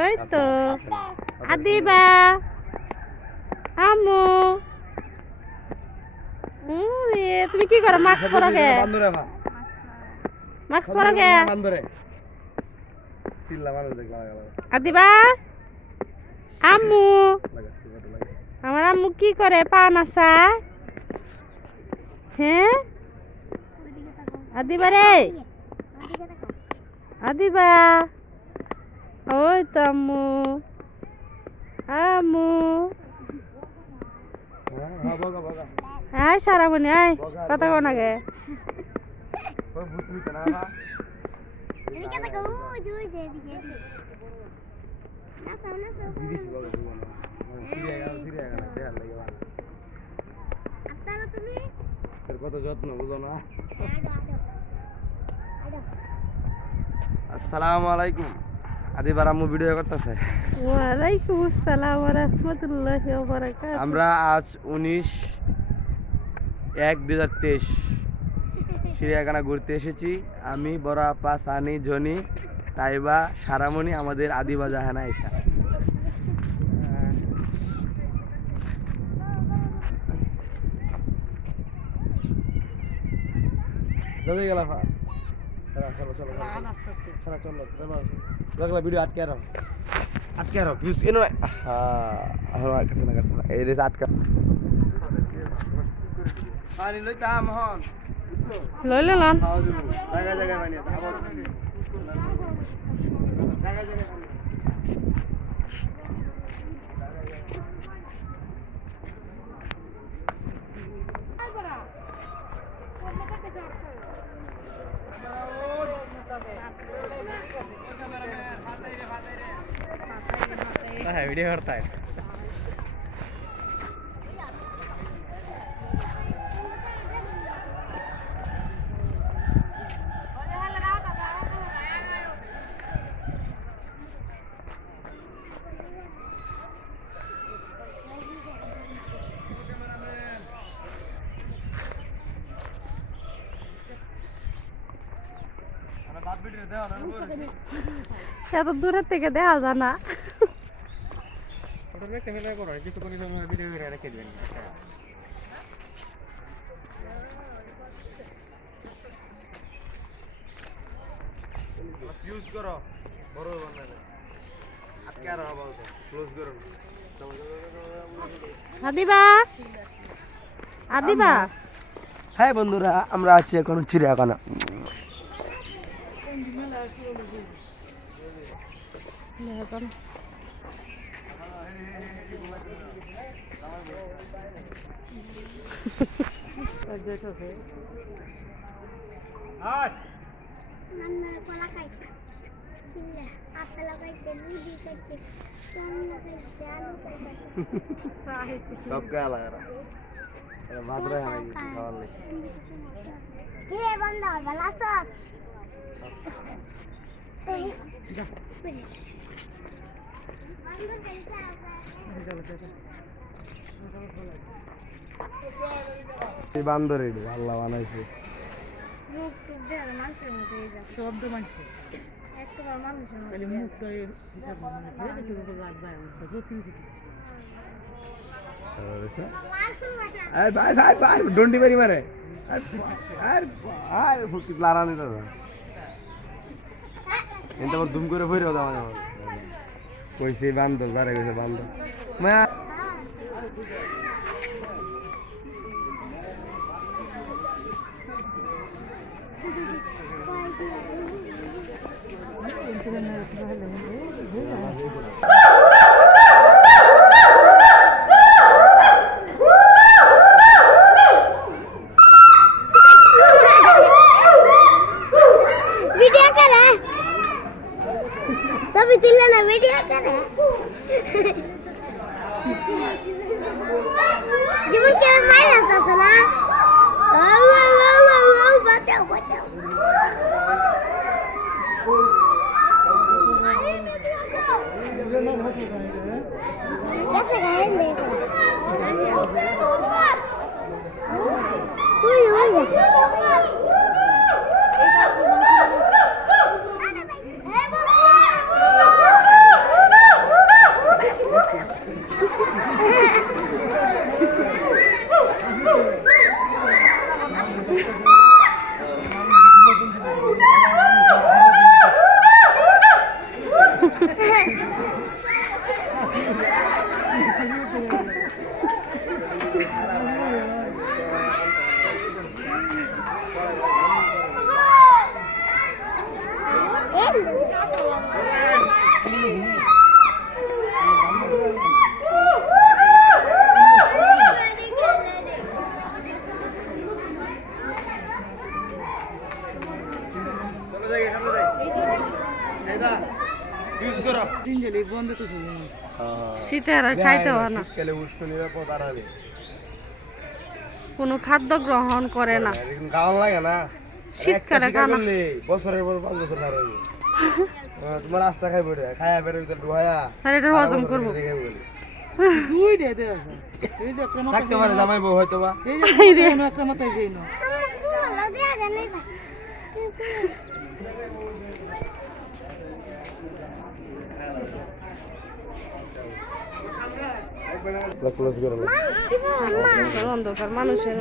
ওই তো আদিবা আম্মু তুমি কি করো মাস্ক পরো কে মাস্ক পরো কে আদিবা আম্মু আমার আম্মু কি করে পান আসা হ্যাঁ আদিবা রে আদিবা ওই তো আম্মু আম্মু আয় সারামণি আয় কথা কোন আগে কত যত্ন বুঝো না। আসসালামু আলাইকুম। আদিবার আম্মু ভিডিও করতেছে। ওয়ালাইকুম আসসালাম ওয়া রাহমাতুল্লাহি ওয়া বারাকাতুহু। আমরা আজ 19/1/2023 চিড়িয়াখানা ঘুরতে এসেছি। আমি বড় আপা সানি জনি তাইবা সারামণি আমাদের আদিবা জাহানা এসা ভিডিও আটকে রাখো ভিউজ এনো এই রেস আটকা পানি লইতাম হন লইলে লন জায়গা জায়গা পানি জায়গা জায়গা वीडियो करता है এত দূরের থেকে দেখা যায় না ক্যামেরা করো কিছু করে ভিডিও রেখে দিবেন ইউজ করো বড় বানালে আটকে আর হবে ক্লোজ করো আদিবা আদিবা হ্যাঁ বন্ধুরা আমরা আছি এখন চিড়িয়াখানা সব কে আলাদা ভাত রে খাওয়ার বান্দর আল্লাহ বানাইছে শব্দ মানছে ডন্ডি বাড়ি মারে দুম করে ফিরে কইছে বান্দর যারে কইছে বান্দর মায়া सभी तुल्ला ना वीडियो करे जीवन के मार आता सना बचाओ बचाओ कैसे गए ले চলো যাই সামনে যাই এই দা ইউজ করো শীতে আর খাইতে হবে না, শীতকালে উষ্ণ নিরাপদ আর হবে কোনো খাদ্য গ্রহণ করে না। গাওয়ান লাগে না শীতকালে একটা খানা করলে বছরের পর 5 বছর না রইবে তোমার রাস্তা খাইবো রে খায়া পেটের ভিতর ঢুকায়া আর এটা হজম করবো। থাকতে পারে জামাই বউ হয়তো বা এই রে, ক্লোজ করে অন্ধকার মানুষের